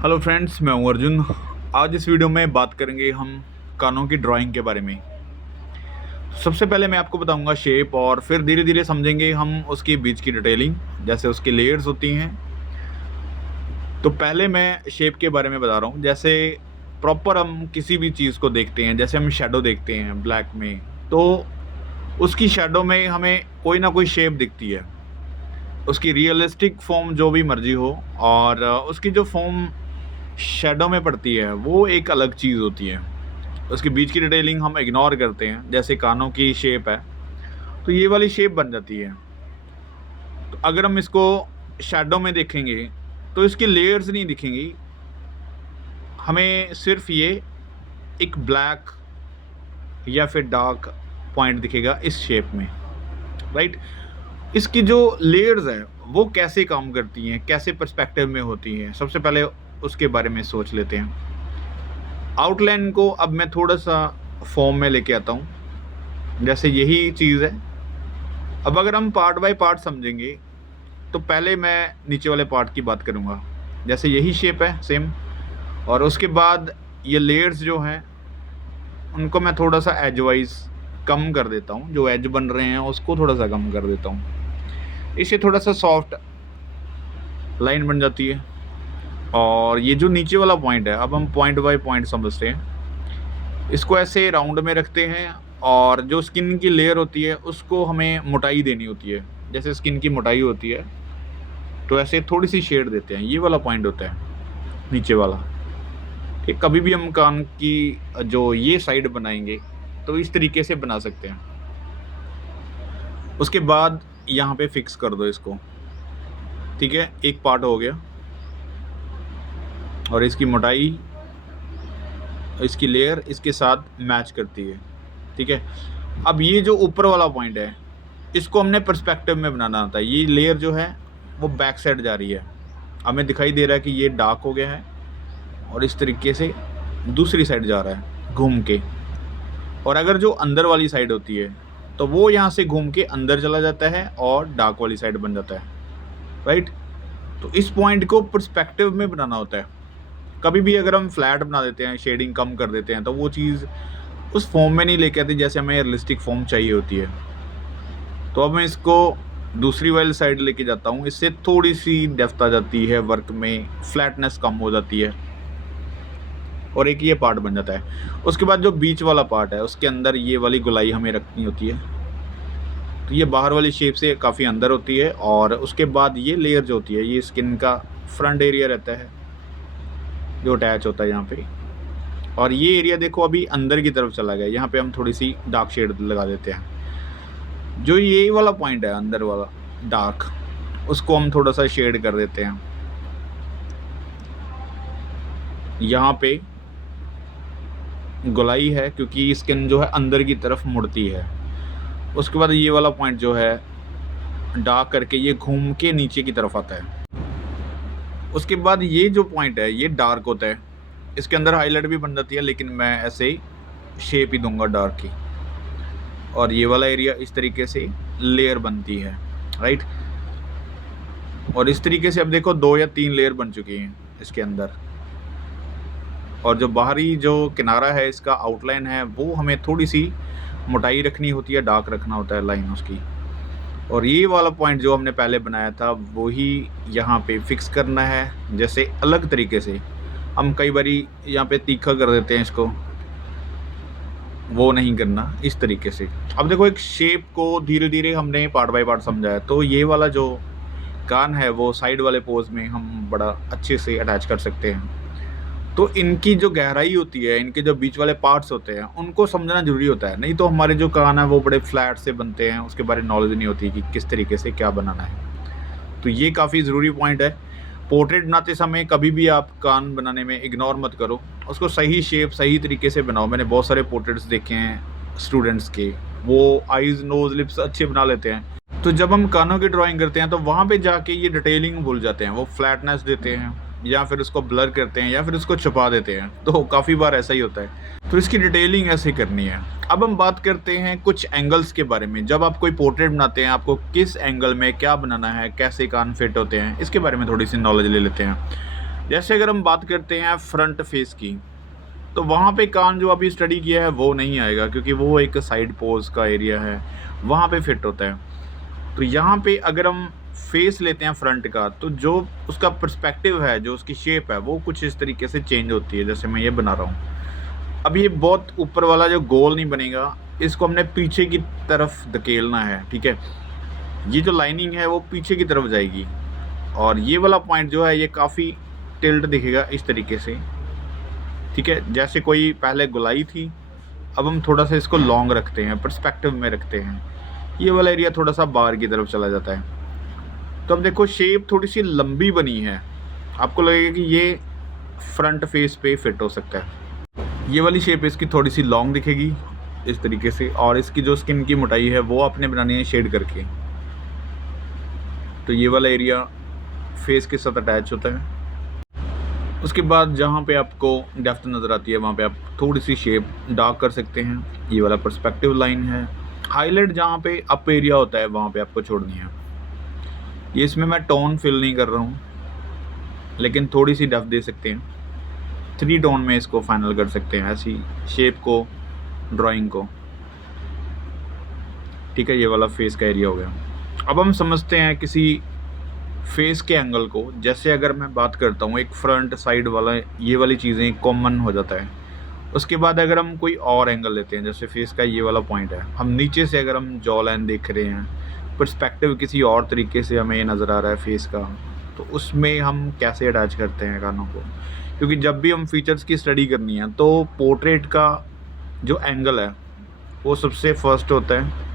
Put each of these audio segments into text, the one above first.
Hello friends, मैं हूं अर्जुन। आज इस वीडियो में बात करेंगे हम कानों की ड्राइंग के बारे में। सबसे पहले मैं आपको बताऊंगा शेप, और फिर धीरे धीरे समझेंगे हम उसके बीच की डिटेलिंग, जैसे उसकी लेयर्स होती हैं। तो पहले मैं शेप के बारे में बता रहा हूं। जैसे प्रॉपर हम किसी भी चीज़ को देखते हैं, जैसे हम शेडो देखते हैं ब्लैक में, तो उसकी शेडो में हमें कोई ना कोई शेप दिखती है। उसकी रियलिस्टिक फॉर्म जो भी मर्जी हो, और उसकी जो फॉर्म शेडो में पड़ती है वो एक अलग चीज़ होती है। उसके बीच की डिटेलिंग हम इग्नोर करते हैं। जैसे कानों की शेप है, तो ये वाली शेप बन जाती है। तो अगर हम इसको शैडो में देखेंगे तो इसकी लेयर्स नहीं दिखेंगी, हमें सिर्फ ये एक ब्लैक या फिर डार्क पॉइंट दिखेगा इस शेप में, राइट। इसकी जो लेयर्स हैं वो कैसे काम करती हैं, कैसे पर्सपेक्टिव में होती हैं, सबसे पहले उसके बारे में सोच लेते हैं। आउटलाइन को अब मैं थोड़ा सा फॉर्म में लेके आता हूँ। जैसे यही चीज़ है। अब अगर हम पार्ट बाय पार्ट समझेंगे तो पहले मैं नीचे वाले पार्ट की बात करूँगा। जैसे यही शेप है सेम, और उसके बाद ये लेयर्स जो हैं उनको मैं थोड़ा सा एज वाइज कम कर देता हूँ। जो एज बन रहे हैं उसको थोड़ा सा कम कर देता हूँ। इससे थोड़ा सा सॉफ्ट लाइन बन जाती है। और ये जो नीचे वाला पॉइंट है, अब हम पॉइंट बाय पॉइंट समझते हैं। इसको ऐसे राउंड में रखते हैं, और जो स्किन की लेयर होती है उसको हमें मोटाई देनी होती है। जैसे स्किन की मोटाई होती है तो ऐसे थोड़ी सी शेड देते हैं। ये वाला पॉइंट होता है नीचे वाला। ठीक, कभी भी हम कान की जो ये साइड बनाएंगे तो इस तरीके से बना सकते हैं। उसके बाद यहाँ पे फिक्स कर दो इसको। ठीक है, एक पार्ट हो गया। और इसकी मोटाई, इसकी लेयर इसके साथ मैच करती है। ठीक है, अब ये जो ऊपर वाला पॉइंट है इसको हमने पर्सपेक्टिव में बनाना होता है। ये लेयर जो है वो बैक साइड जा रही है, हमें दिखाई दे रहा है कि ये डार्क हो गया है, और इस तरीके से दूसरी साइड जा रहा है घूम के। और अगर जो अंदर वाली साइड होती है तो वो यहाँ से घूम के अंदर चला जाता है और डार्क वाली साइड बन जाता है, राइट। तो इस पॉइंट को पर्सपेक्टिव में बनाना होता है। कभी भी अगर हम फ्लैट बना देते हैं, शेडिंग कम कर देते हैं, तो वो चीज़ उस फॉर्म में नहीं लेके आती जैसे हमें रियलिस्टिक फॉर्म चाहिए होती है। तो अब मैं इसको दूसरी वाली साइड लेके जाता हूँ। इससे थोड़ी सी डेप्थ आ जाती है वर्क में, फ्लैटनेस कम हो जाती है, और एक ये पार्ट बन जाता है। उसके बाद जो बीच वाला पार्ट है उसके अंदर ये वाली गोलाई हमें रखनी होती है। तो ये बाहर वाली शेप से काफ़ी अंदर होती है। और उसके बाद ये लेयर जो होती है, ये स्किन का फ्रंट एरिया रहता है जो अटैच होता है यहाँ पे। और ये एरिया देखो अभी अंदर की तरफ चला गया। यहाँ पे हम थोड़ी सी डार्क शेड लगा देते हैं। जो ये वाला पॉइंट है अंदर वाला डार्क, उसको हम थोड़ा सा शेड कर देते हैं। यहाँ पे गोलाई है क्योंकि स्किन जो है अंदर की तरफ मुड़ती है। उसके बाद ये वाला पॉइंट जो है डार्क करके ये घूम के नीचे की तरफ आता है। उसके बाद ये जो पॉइंट है ये डार्क होता है। इसके अंदर हाईलाइट भी बन जाती है, लेकिन मैं ऐसे ही शेप ही दूंगा डार्क की। और ये वाला एरिया इस तरीके से लेयर बनती है, राइट। और इस तरीके से अब देखो 2 या 3 लेयर बन चुकी हैं इसके अंदर। और जो बाहरी जो किनारा है इसका आउटलाइन है वो हमें थोड़ी सी मोटाई रखनी होती है, डार्क रखना होता है लाइन उसकी। और ये वाला पॉइंट जो हमने पहले बनाया था वही यहाँ पे फिक्स करना है। जैसे अलग तरीके से हम कई बारी यहाँ पे तीखा कर देते हैं इसको, वो नहीं करना इस तरीके से। अब देखो एक शेप को धीरे धीरे हमने पार्ट बाय पार्ट समझा है। तो ये वाला जो कान है वो साइड वाले पोज में हम बड़ा अच्छे से अटैच कर सकते हैं। तो इनकी जो गहराई होती है, इनके जो बीच वाले पार्ट्स होते हैं उनको समझना ज़रूरी होता है। नहीं तो हमारे जो कान है वो बड़े फ्लैट से बनते हैं, उसके बारे में नॉलेज नहीं होती कि किस तरीके से क्या बनाना है। तो ये काफ़ी ज़रूरी पॉइंट है। पोर्ट्रेट बनाते समय कभी भी आप कान बनाने में इग्नोर मत करो, उसको सही शेप सही तरीके से बनाओ। मैंने बहुत सारे पोर्ट्रेट्स देखे हैं स्टूडेंट्स के, वो आइज़ नोज़ लिप्स अच्छे बना लेते हैं। तो जब हम कानों की ड्राइंग करते हैं तो वहाँ पे जाके ये डिटेलिंग भूल जाते हैं। वो फ्लैटनेस देते हैं, या फिर उसको ब्लर करते हैं, या फिर उसको छुपा देते हैं। तो काफ़ी बार ऐसा ही होता है। तो इसकी डिटेलिंग ऐसे करनी है। अब हम बात करते हैं कुछ एंगल्स के बारे में। जब आप कोई पोर्ट्रेट बनाते हैं, आपको किस एंगल में क्या बनाना है, कैसे कान फिट होते हैं, इसके बारे में थोड़ी सी नॉलेज ले लेते हैं। जैसे अगर हम बात करते हैं फ्रंट फेस की, तो वहाँ पे कान जो अभी स्टडी किया है वो नहीं आएगा, क्योंकि वो एक साइड पोज का एरिया है, वहाँ पे फिट होता है। तो यहाँ पे अगर हम फेस लेते हैं फ्रंट का, तो जो उसका पर्सपेक्टिव है, जो उसकी शेप है, वो कुछ इस तरीके से चेंज होती है, जैसे मैं ये बना रहा हूँ। अब ये बहुत ऊपर वाला जो गोल नहीं बनेगा, इसको हमने पीछे की तरफ धकेलना है, ठीक है। ये जो लाइनिंग है वो पीछे की तरफ जाएगी, और ये वाला पॉइंट जो है ये काफ़ी टिल्ट दिखेगा इस तरीके से, ठीक है। जैसे कोई पहले गोलाई थी, अब हम थोड़ा सा इसको लॉन्ग रखते हैं, पर्सपेक्टिव में रखते हैं, ये वाला एरिया थोड़ा सा बाहर की तरफ चला जाता है। तो अब देखो शेप थोड़ी सी लंबी बनी है, आपको लगेगा कि ये फ्रंट फेस पे फिट हो सकता है। ये वाली शेप इसकी थोड़ी सी लॉन्ग दिखेगी इस तरीके से, और इसकी जो स्किन की मोटाई है वो आपने बनानी है शेड करके। तो ये वाला एरिया फेस के साथ अटैच होता है। उसके बाद जहाँ पे आपको डेप्थ नज़र आती है वहाँ पे आप थोड़ी सी शेप डार्क कर सकते हैं, ये वाला पर्सपेक्टिव लाइन है। हाईलाइट जहाँ पे अप एरिया होता है वहाँ पे आपको छोड़नी है। ये इसमें मैं टोन फिल नहीं कर रहा हूँ, लेकिन थोड़ी सी डेप्थ दे सकते हैं, 3 टोन में इसको फाइनल कर सकते हैं, ऐसी शेप को, ड्राइंग को, ठीक है। ये वाला फेस का एरिया हो गया। अब हम समझते हैं किसी फेस के एंगल को। जैसे अगर मैं बात करता हूँ एक फ्रंट साइड वाला, ये वाली चीज़ें कॉमन हो जाता है। उसके बाद अगर हम कोई और एंगल लेते हैं, जैसे फेस का ये वाला पॉइंट है, हम नीचे से अगर हम जॉ लाइन देख रहे हैं, पर्सपेक्टिव किसी और तरीके से हमें ये नज़र आ रहा है फेस का, तो उसमें हम कैसे अटैच करते हैं कानों को। क्योंकि जब भी हम फीचर्स की स्टडी करनी है तो पोर्ट्रेट का जो एंगल है वो सबसे फर्स्ट होता है,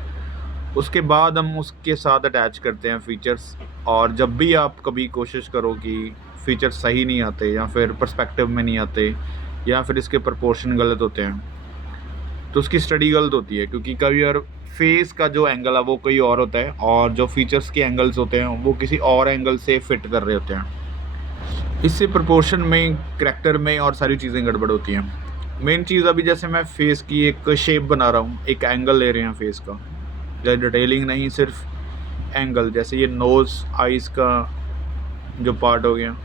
उसके बाद हम उसके साथ अटैच करते हैं फीचर्स। और जब भी आप कभी कोशिश करो कि फीचर्स सही नहीं आते, या फिर पर्सपेक्टिव में नहीं आते, या फिर इसके प्रपोर्शन गलत होते हैं, तो उसकी स्टडी गलत होती है। क्योंकि कभी और फेस का जो एंगल है वो कोई और होता है, और जो फीचर्स के एंगल्स होते हैं वो किसी और एंगल से फिट कर रहे होते हैं। इससे प्रपोर्शन में, करैक्टर में और सारी चीज़ें गड़बड़ होती हैं। मेन चीज़ अभी जैसे मैं फेस की एक शेप बना रहा हूँ, एक एंगल ले रहे हैं फेस का, या डिटेलिंग नहीं, सिर्फ एंगल। जैसे ये नोज़, आइज़ का जो पार्ट हो गया,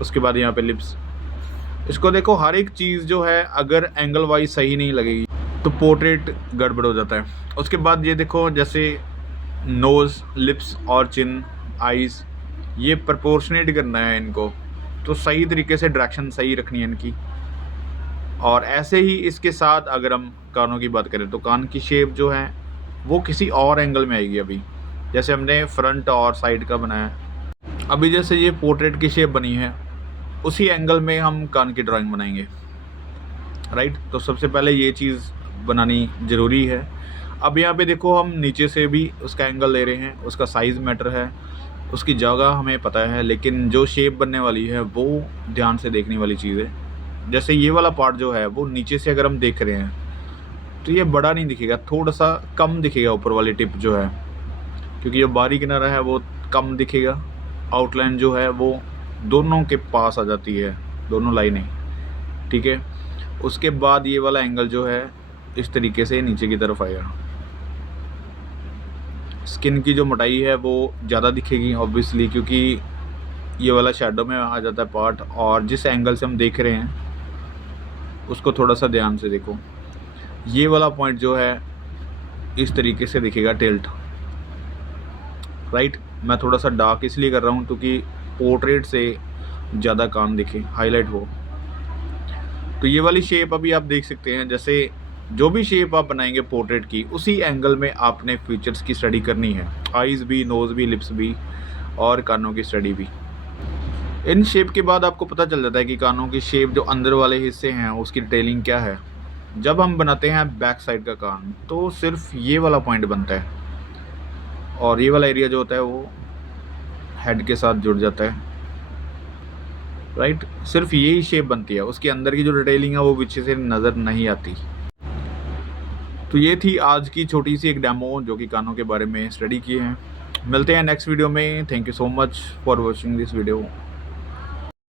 उसके बाद यहाँ पे लिप्स, इसको देखो, हर एक चीज़ जो है अगर एंगल वाइज सही नहीं लगेगी तो पोर्ट्रेट गड़बड़ हो जाता है। उसके बाद ये देखो, जैसे नोज़, लिप्स और चिन, आइज़, ये प्रपोर्शनेट करना है इनको, तो सही तरीके से डायरेक्शन सही रखनी है इनकी। और ऐसे ही इसके साथ अगर हम कानों की बात करें, तो कान की शेप जो है वो किसी और एंगल में आएगी। अभी जैसे हमने फ्रंट और साइड का बनाया, अभी जैसे ये पोर्ट्रेट की शेप बनी है, उसी एंगल में हम कान की ड्राइंग बनाएंगे, राइट। तो सबसे पहले ये चीज़ बनानी ज़रूरी है। अब यहाँ पे देखो, हम नीचे से भी उसका एंगल ले रहे हैं, उसका साइज़ मैटर है, उसकी जगह हमें पता है, लेकिन जो शेप बनने वाली है वो ध्यान से देखने वाली चीज़ है। जैसे ये वाला पार्ट जो है वो नीचे से अगर हम देख रहे हैं तो ये बड़ा नहीं दिखेगा, थोड़ा सा कम दिखेगा ऊपर वाली टिप जो है, क्योंकि जो बाहरी किनारा है वो कम दिखेगा। आउटलाइन जो है वो दोनों के पास आ जाती है, दोनों लाइनें, ठीक है। उसके बाद ये वाला एंगल जो है इस तरीके से नीचे की तरफ आएगा। स्किन की जो मोटाई है वो ज़्यादा दिखेगी ऑब्वियसली, क्योंकि ये वाला शैडो में आ जाता है पार्ट, और जिस एंगल से हम देख रहे हैं उसको थोड़ा सा ध्यान से देखो। ये वाला पॉइंट जो है इस तरीके से दिखेगा, टिल्ट, राइट। मैं थोड़ा सा डार्क इसलिए कर रहा हूँ क्योंकि पोर्ट्रेट से ज़्यादा कान दिखे, हाईलाइट हो। तो ये वाली शेप अभी आप देख सकते हैं, जैसे जो भी शेप आप बनाएंगे पोर्ट्रेट की, उसी एंगल में आपने फीचर्स की स्टडी करनी है, आइज़ भी, नोज़ भी, लिप्स भी, और कानों की स्टडी भी। इन शेप के बाद आपको पता चल जाता है कि कानों की शेप, जो अंदर वाले हिस्से हैं, उसकी डिटेलिंग क्या है। जब हम बनाते हैं बैक साइड का कान, तो सिर्फ ये वाला पॉइंट बनता है, और ये वाला एरिया जो होता है वो हेड के साथ जुड़ जाता है, राइट। सिर्फ यही शेप बनती है, उसके अंदर की जो डिटेलिंग है वो पीछे से नज़र नहीं आती। तो ये थी आज की छोटी सी एक डेमो जो कि कानों के बारे में स्टडी किए हैं। मिलते हैं नेक्स्ट वीडियो में। Thank you so much for watching this video.